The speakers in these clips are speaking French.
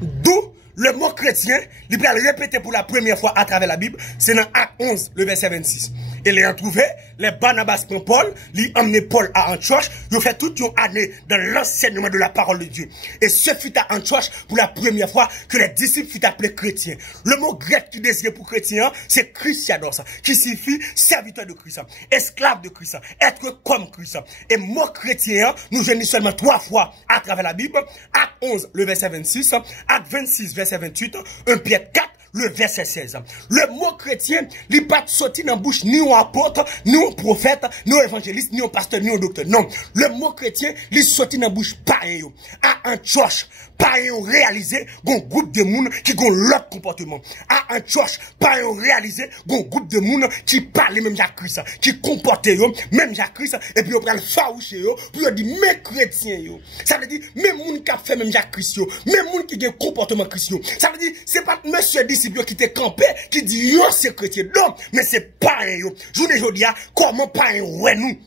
D'où le mot chrétien, il peut le répéter pour la première fois à travers la Bible, c'est dans Acte 11, le verset 26. Et les ont trouvé, les Barnabas pour Paul, ils ont emmené Paul à Antioche, ils ont fait toute une année dans l'enseignement de la parole de Dieu. Et ce fut à Antioche pour la première fois que les disciples furent appelés chrétiens. Le mot grec qui désigne pour chrétien, c'est Christianos, qui signifie serviteur de Christ, esclave de Christ, être comme Christ. Et mot chrétien, nous venons seulement 3 fois à travers la Bible, Acte 11, le verset 26, Acte 26, verset 28, 1 Pierre 4, le verset 16. Le mot chrétien, il n'est pas sorti dans la bouche ni un apôtre, ni un prophète, ni un évangéliste, ni un pasteur, ni un docteur. Non. Le mot chrétien, il est sorti dans la bouche pareil. À Antioche, pareil réalisé, un groupe de monde qui ont l'autre comportement. À Antioche, pareil réalisé, un groupe de monde qui parle même Jacques Christ, qui comporte même Jacques Christ, et puis on prend le faouché, puis on dit, mais chrétien, ça veut dire, même monde qui a fait même Jacques Christ, même monde qui a un comportement chrétien. Ça veut dire, c'est pas monsieur disciple qui te campé, qui dit yo c'est chrétien. Non, mais c'est pareil. Journée jodia, comment pareil ouais nous?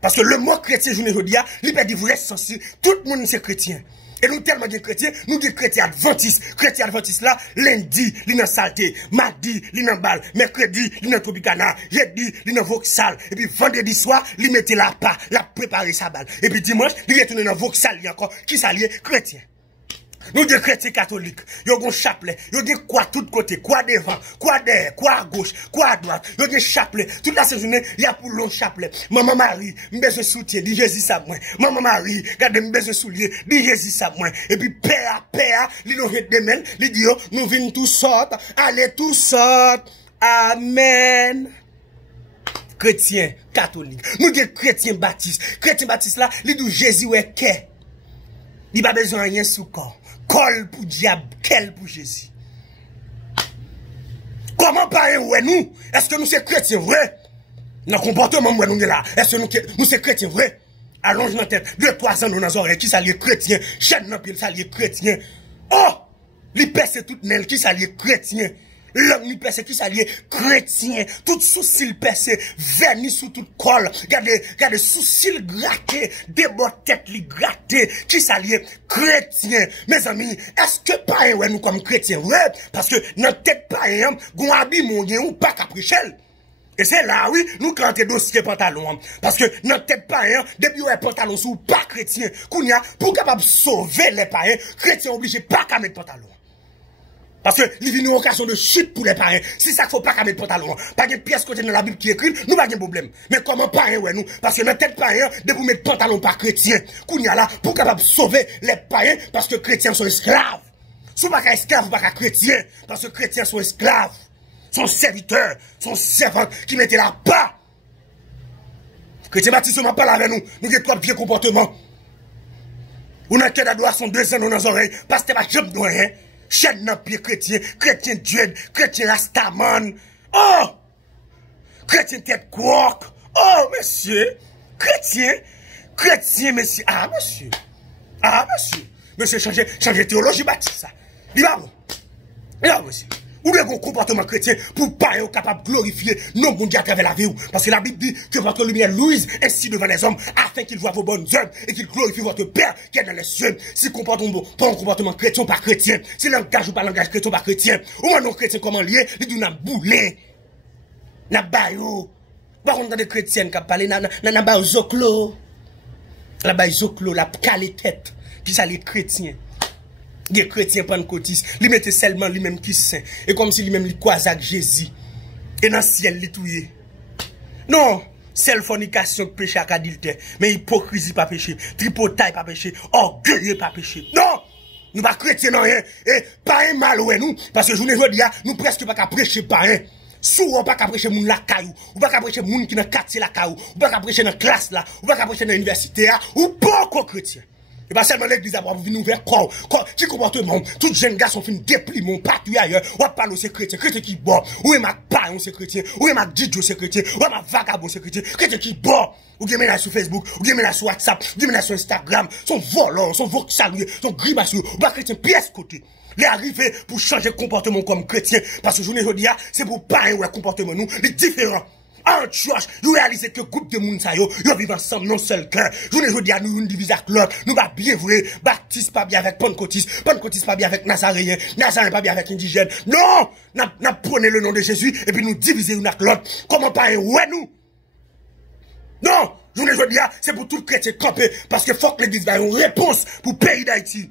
Parce que le mot chrétien journée jodia, il peut dire vrai sens. Tout le monde c'est chrétien. Et nous tellement de chrétiens, nous des chrétiens adventistes. Chrétiens adventistes là, lundi, il dans saleté, mardi, il dans balle, mercredi, il dans tropicana, jeudi, il dans Vauxhall, et puis vendredi soir, il mettait la pas, la préparer sa balle. Et puis dimanche, il retourne dans Vauxhall encore, qui s'allie chrétien. Nous des chrétiens catholiques, yo gon chapelet, yo des quoi tout côté, quoi devant, quoi derrière, quoi à gauche, quoi à droite, yo des chapelet. Toute la journée, il y a pour long chapelet. Maman Marie, m'besoin soutien, dit Jésus ça moi. Maman Marie, garde m'besoin soulier, dit Jésus ça moi. Et puis père, li nous ret demain, li dit yo, nous venons tous sorte, allez tous sorte. Amen. Chrétien catholique. Nous des chrétiens baptistes. Chrétien baptiste là, li dit Jésus est qu'est. Il pas besoin de rien sous corps. Col pour diable, quel pour Jésus. Comment parler ouais nous? Est-ce que nous sommes chrétiens vrai? Dans le comportement où nous sommes là, est-ce que nous sommes chrétiens vrai? Allonge notre tête, 2-3 ans dans nos oreilles, qui s'allie chrétien, chaîne dans pied, s'allie chrétien. Oh! Li perce tout nel, qui s'allie chrétien. L'homme li perce, qui s'allie chrétien. Tout sourcil perce, vernis sous tout col. Regardez sourcil gratté, des bottes tête li gratté, qui s'allie chrétien. Mes amis, est-ce que pas ouais nous comme chrétiens? Ouais, parce que notre tête pas gon habit mon ou pas caprichel. Et c'est là, oui, nous cantons dossier pantalon. Parce que notre tête païen, depuis ouais pantalon sous pas chrétien, kounya, pour capable sauver les païens, chrétiens obligés pas qu'à mettre pantalon. Parce que il vient une occasion de chute pour les païens. Si ça faut pas qu'à mettre pantalon, pas de pièce côté dans la Bible qui écrit, nous pas de problème. Mais comment païen ouais nous? Parce que notre tête païen, de vous mettre pantalon pas chrétien, kounya là, pour capable sauver les païens, parce que chrétiens sont esclaves. Si vous pas esclaves, vous pas chrétiens, parce que chrétiens sont esclaves. Son serviteur, son servant qui mettait la bas. Chrétien Baptiste ne parle avec nous. Nous avons trois vieux comportements. Ou dans quel doigt sont 2 ans dans nos oreilles. Parce que pas jamais de rien. Chaîne dans pied chrétien. Chrétien Dieu. Chrétien Rastaman. Oh! Chrétien tête quark. Oh, monsieur. Chrétien. Chrétien, monsieur. Ah, monsieur. Ah, monsieur. Monsieur, changez théologie Baptiste, ça. Il va bon. Il va, monsieur. Ou bien un comportement chrétien pour pas être capable de glorifier nos bon Dieu à travers la vie. Parce que la Bible dit que votre lumière luise ainsi devant les hommes afin qu'ils voient vos bonnes œuvres et qu'ils glorifient votre Père qui est dans les cieux. Si comportement pas un comportement chrétien pas chrétien, si langage ou pas langage chrétien pas chrétien, ou moins non chrétien comment lié, il dit n'a boulé, n'a bayou. Par contre, des chrétiens qui parlent n'a bayou zoclo, la bayou zoclo, la calé tête, qui ça les chrétiens. Les chrétiens pentecôtistes, ils mettent seulement lui-même qui saint. Et comme si lui-même il croise avec Jésus. Et dans le ciel, il touye. Non, c'est la fornication qui péché à adultère. Mais hypocrisie pas péché. Tripotaille pas péché. Orgueilleux pas péché. Non! Nous pas chrétiens non rien. Et pas un mal ouais nous. Parce que je ne veux dire, nous presque pas qu'à prêcher pas un. Souvent pas qu'à prêcher moun la caillou. Ou pas qu'à prêcher moun qui dans quartier la caillou. Ou pas qu'à prêcher dans classe là. Ou pas qu'à prêcher dans l'université là. Ou pas qu'aux chrétiens. Et pas seulement l'église pour venir ouvrir corps. Qui comportement, tout jeune garçon fin dépli mon partout ailleurs. Ou parle aux chrétiens, chrétien qui boit. Ou est ma païen c'est chrétien. Ou est ma didio c'est chrétien. Ou est ma vagabond c'est chrétien. Chrétien qui boit. Ou qui ménage sur Facebook. Ou qui ménage sur WhatsApp. Ou qui ménage sur Instagram. Son volant, son voxalier, son grimace. Ou pas chrétien pièce côté. Les arriver pour changer comportement comme chrétien. Parce que je ne veux dire, c'est pour païen ou un comportement nous, les différents. Antioche, vous réalisez que groupe de moun sa yo vivent ensemble, non seul cœur. Je ne veux dire, nous, une divise avec l'autre. Nous, pas bien vrai. Baptiste pas bien avec Pentecôtiste. Pentecôtiste pas bien avec Nazaréen. Nazaréen pas bien avec indigène. Non! N'a prenez le nom de Jésus et puis nous diviser une avec l'autre. Comment pas ouais, nous? Non! Je ne veux dire, c'est pour tout chrétien campé. Parce que faut que l'église ait une réponse pour le pays d'Haïti.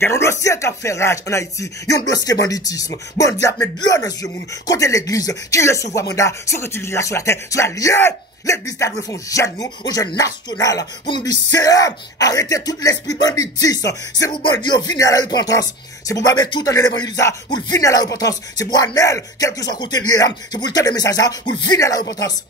Il y a un dossier qui a fait rage en Haïti. Il y a un dossier banditisme. Bandit a mis de l'eau dans ce monde. Côté l'église, qui recevoir mandat, ce que tu liras sur la terre, sur la liée. L'église a dû faire un jeune, nous, un jeune national, pour nous dire, c'est arrêter tout l'esprit banditisme. C'est pour bandit venir à la repentance. C'est pour pas mettre tout dans l'évangile, pour venir à la repentance. C'est pour Anel, quel que soit côté lié, c'est pour le temps des messages, pour venir à la repentance.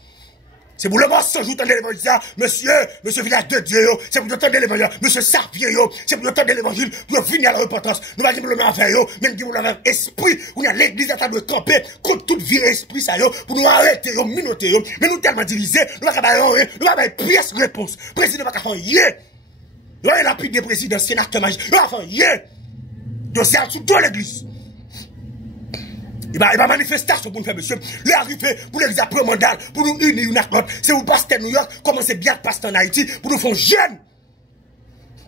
C'est pour le mensonge, vous entendez l'évangile, monsieur village de Dieu, c'est pour entendre l'évangile, monsieur Sarpier, c'est pour entendre l'évangile, pour venir à la repentance. Nous allons le mettre avec eux, même si vous avez un esprit, où l'église est en train de camper contre toute vie esprit, ça, pour nous arrêter, minoter, mais nous tellement divisés, nous allons faire pièce réponse. Président va faire rien. Nous allons lapider président, sénateur magique, nous allons faire rien. Donc c'est sous toute l'église. Il va manifestation pour nous faire, monsieur. Le arrivé pour l'examen mandat, pour nous unir une autre. C'est vous pasteur New York, commencez bien de pasteur en Haïti, pour nous faire jeune.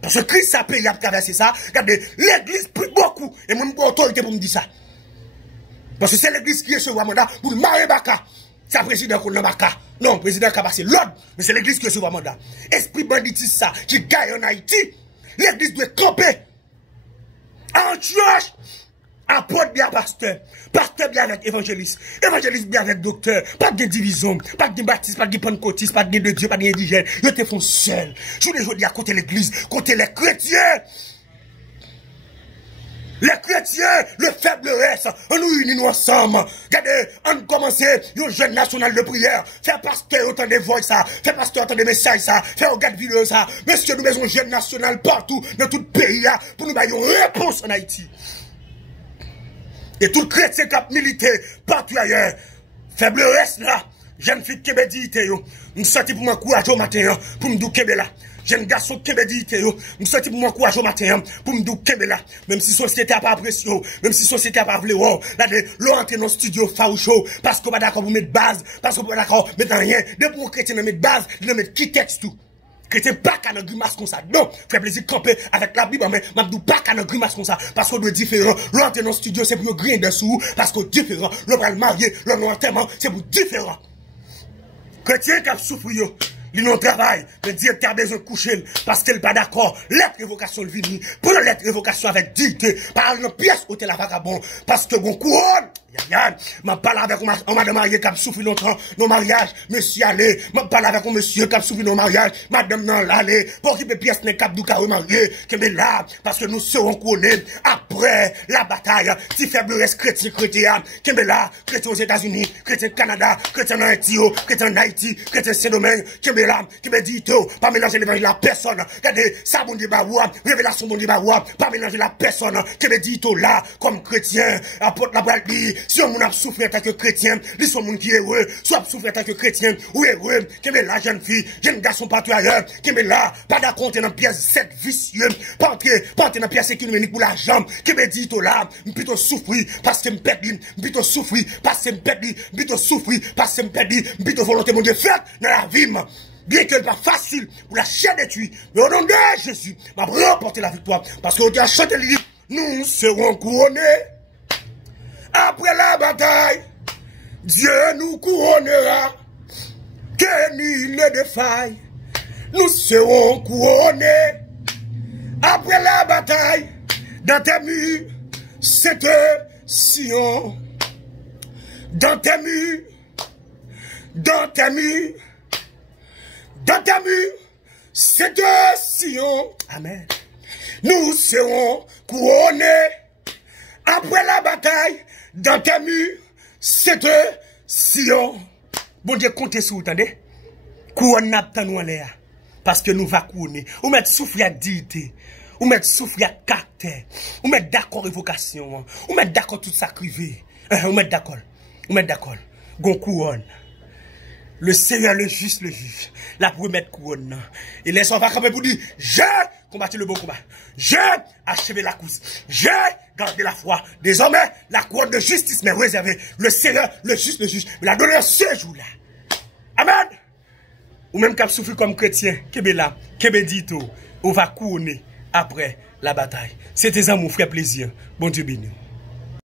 Parce que Christ a payé à traverser ça. Regardez, l'église prie beaucoup. Et moi, je n'ai autorité pour me dire ça. Parce que c'est l'église qui recevra un mandat pour le marier Baka. C'est le président qu'on a Baka. Non, le président qui a passé l'ordre. Mais c'est l'église qui recevra un mandat. Esprit banditisme ça, qui gagne en Haïti. L'église doit camper. Antioche. Apôtre bien pasteur, pasteur bien avec évangéliste, évangéliste bien avec docteur, pas de division, pas de baptiste, pas de pentecôtiste, pas de Dieu, pas d'indigène, ils te font seul. Je les dis à côté l'église, côté les chrétiens. Les chrétiens, le faible reste, on nous unit nous ensemble. Regardez, on commence une jeune national de prière, faire pasteur autant de voix ça, faire pasteur autant de messages ça, faire regarde vidéo ça. Monsieur, nous avons jeune national partout, dans tout le pays, pour nous donner une réponse en Haïti. Et tout chrétien qui a milité partout ailleurs, faible reste là, jeune fille qui m'a dit, nous sortis pour m'encourager au matin, pour me dire là. Jeune garçon qui m'a dit, nous sortis pour m'encourager au matin, pour me dire là. Même si la société n'a pas apprécié, même si la société n'a pas voulu, là, l'entrée dans le studio faroucheux, parce qu'on va d'accord pour mettre base, parce qu'on va d'accord mettre rien. Depuis qu'on chrétien mettre base, il mettre qui texte tout. Chrétien pas qu'à une grimace comme ça. Non, fait plaisir de camper avec la Bible, mais je pas qu'à une grimace comme ça. Parce qu'on doit différent. L'entrée dans le studio, c'est pour griller dessous. Parce qu'on différent. L'on va le marier, l'on enterrement, c'est pour différent. Chrétien qui a souffert, il n'a pas travail, le directeur a besoin de coucher parce qu'il n'est pas d'accord. Lettre révocation le vini. Pour la lettre révocation avec dignité, par une pièce où t'es la vagabond. Parce que bon couronne. Je parle avec un madame mariée qui a souffert longtemps nos mariages. Monsieur allez. Je parle avec un monsieur qui a souffert nos mariages. Madame non allez. Pour qu'il pièce n'est cap du carreau marié. Qui est là. Parce que nous serons couronnés après la bataille. Si faible reste chrétien, qui est là. Chrétien aux États-Unis, chrétien au Canada, chrétien en Haïti, chrétien en Haïti, chrétien Saint-Domingue, qui est là. Qui me dit tout. Pas mélanger l'évangile à la personne. Regardez, ça bon dit baroua. Révélation bon dit baroua. Pas mélanger la personne. Qui me dit tout là. Comme chrétien. Apôtre la braldi. Si on a souffert en tant que chrétien, ils sont gens qui est heureux, soit souffert en tant que chrétien, ou heureux, qui est là, jeune fille, jeune garçon partout ailleurs, qui est là, pas d'accord dans pièce 7 vicieux, pas entrer dans pièce économique pour la jambe, qui me dit tout là, plutôt souffrir, parce que me perdre, plutôt souffrir, parce que me perdre, plutôt souffrir, parce que me perdre, plutôt volonté mon Dieu faite dans la vie, bien que ce n'est pas facile pour la chair de tuer, mais au nom de Jésus, m'a remporté la victoire, parce qu'on a chanté le livre, nous serons couronnés. Après la bataille, Dieu nous couronnera, que nul ne défaille, nous serons couronnés. Après la bataille, dans tes murs, cette Sion, dans tes murs, dans tes murs, dans tes murs, cette Sion, amen, nous serons couronnés. Après la bataille, dans tes murs, cette Sion. Bon Dieu, comptez sur vous, attendez. Couronne n'a pas nous en l'air. Parce que nous va couronner. Ou mettre souffrir à dignité. Ou mettre souffrir à caractère. Ou mettre d'accord évocation. Ou mettre d'accord tout ça crivé. Ou mettre d'accord. Ou mettre d'accord. Gon couronne. Le Seigneur, le juste, le juge. La première couronne. Et laisse on va camper pour dire, j'ai combattu le bon combat. J'ai achevé la course. J'ai gardé la foi. Désormais, la couronne de justice m'est réservée. Le Seigneur, le juste, le juge, me l'a donné ce jour-là. Amen. Ou même cap souffrir comme chrétien, kebe là, kebe dito, on va couronner après la bataille. C'était ça mon frère plaisir. Bon Dieu béni.